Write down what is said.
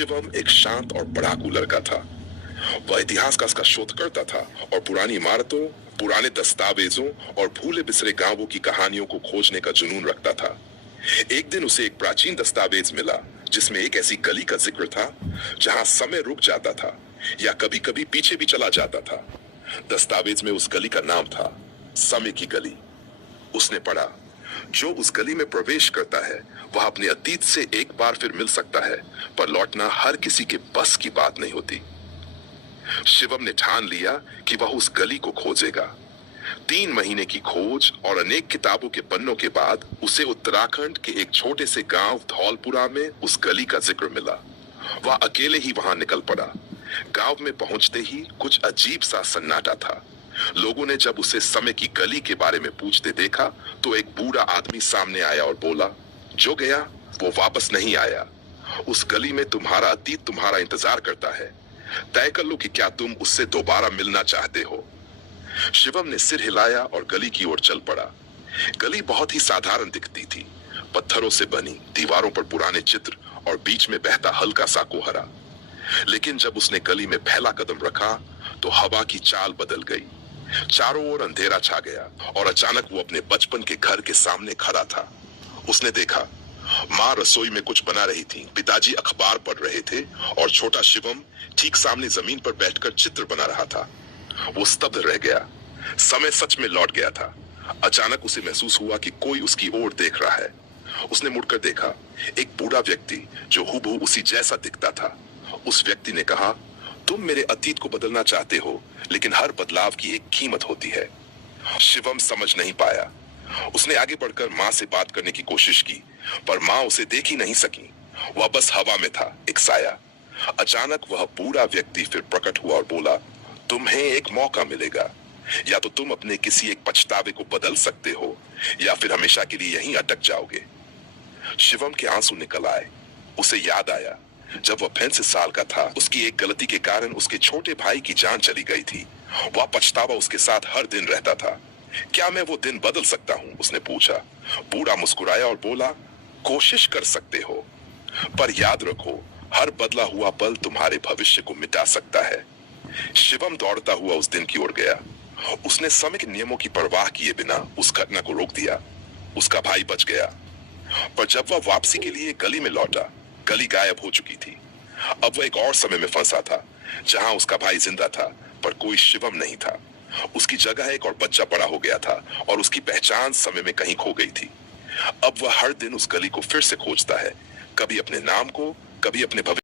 शिवम एक शांत और पढ़ाकू लड़का था। वह इतिहास का शोध करता था और पुरानी इमारतों, पुराने दस्तावेजों और भूले बिसरे गांवों की कहानियों को खोजने का जुनून रखता था। एक दिन उसे एक प्राचीन दस्तावेज मिला जिसमें एक ऐसी गली का जिक्र था जहां समय रुक जाता था या कभी-कभी पीछे भी चला जाता था। दस्तावेज में उस गली का नाम था समय की गली। उसने पढ़ा, जो उस गली में प्रवेश करता है वह अपने अतीत से एक बार फिर मिल सकता है, पर लौटना हर किसी के बस की बात नहीं होती। शिवम ने ठान लिया कि वह उस गली को खोजेगा। 3 महीने की खोज और अनेक किताबों के पन्नों के बाद उसे उत्तराखंड के एक छोटे से गांव धौलपुरा में उस गली का जिक्र मिला। वह अकेले ही वहां निकल पड़ा। गांव में पहुंचते ही कुछ अजीब सा सन्नाटा था। लोगों ने जब उसे समय की गली के बारे में पूछते देखा तो एक बूढ़ा आदमी सामने आया और बोला, जो गया वो वापस नहीं आया। उस गली में तुम्हारा अतीत तुम्हारा इंतजार करता है। तय कर लो कि क्या तुम उससे दोबारा मिलना चाहते हो। शिवम ने सिर हिलाया और गली की ओर चल पड़ा। गली बहुत ही साधारण दिखती थी, पत्थरों से बनी, दीवारों पर पुराने चित्र और बीच में बहता हल्का सा कोहरा। लेकिन जब उसने गली में पहला कदम रखा तो हवा की चाल बदल गई। चारों ओर अंधेरा छा गया और अचानक वो अपने बचपन के घर के सामने खड़ा था। उसने देखा, माँ रसोई में कुछ बना रही थी, पिताजी अखबार पढ़ रहे थे और छोटा शिवम ठीक सामने जमीन पर बैठकर चित्र बना रहा था। वो स्तब्ध रह गया। समय सच में लौट गया था। अचानक उसे महसूस हुआ कि कोई उसकी ओर देख रहा है। उसने मुड़कर देखा, एक बूढ़ा व्यक्ति जो हूबहू उसी जैसा दिखता था। उस व्यक्ति ने कहा, तुम मेरे अतीत को बदलना चाहते हो, लेकिन हर बदलाव की एक कीमत होती है। शिवम समझ नहीं पाया। उसने आगे बढ़कर माँ से बात करने की कोशिश की, पर माँ उसे देख ही नहीं सकी। वह बस हवा में था, एक साया। अचानक वह बूढ़ा व्यक्ति फिर प्रकट हुआ और बोला, तुम्हें एक मौका मिलेगा। या तो तुम अपने किसी एक पछतावे को बदल सकते हो या फिर हमेशा के लिए यहीं अटक जाओगे। शिवम के आंसू निकल आए। उसे याद आया, जब वह 35 साल का था, उसकी एक गलती के कारण उसके छोटे भाई की जान चली गई थी। वह पछतावा उसके साथ हर दिन रहता था। क्या मैं वो दिन बदल सकता हूँ? उसने पूछा। बूढ़ा मुस्कुराया और बोला, कोशिश कर सकते हो, पर याद रखो, हर बदला हुआ पल तुम्हारे भविष्य को मिटा सकता है। शिवम दौड़ता हुआ उस दिन की ओर गया। उसने समय के नियमों की परवाह किए बिना उस घटना को रोक दिया। उसका भाई बच गया। पर जब वह वापसी के लिए गली में लौटा, गली गायब हो चुकी थी। अब वह एक और समय में फंसा था, जहां उसका भाई जिंदा था, पर कोई शिवम नहीं था। उसकी जगह एक और बच्चा बड़ा हो गया था और उसकी पहचान समय में कहीं खो गई थी। अब वह हर दिन उस गली को फिर से खोजता है, कभी अपने नाम को, कभी अपने भविष्य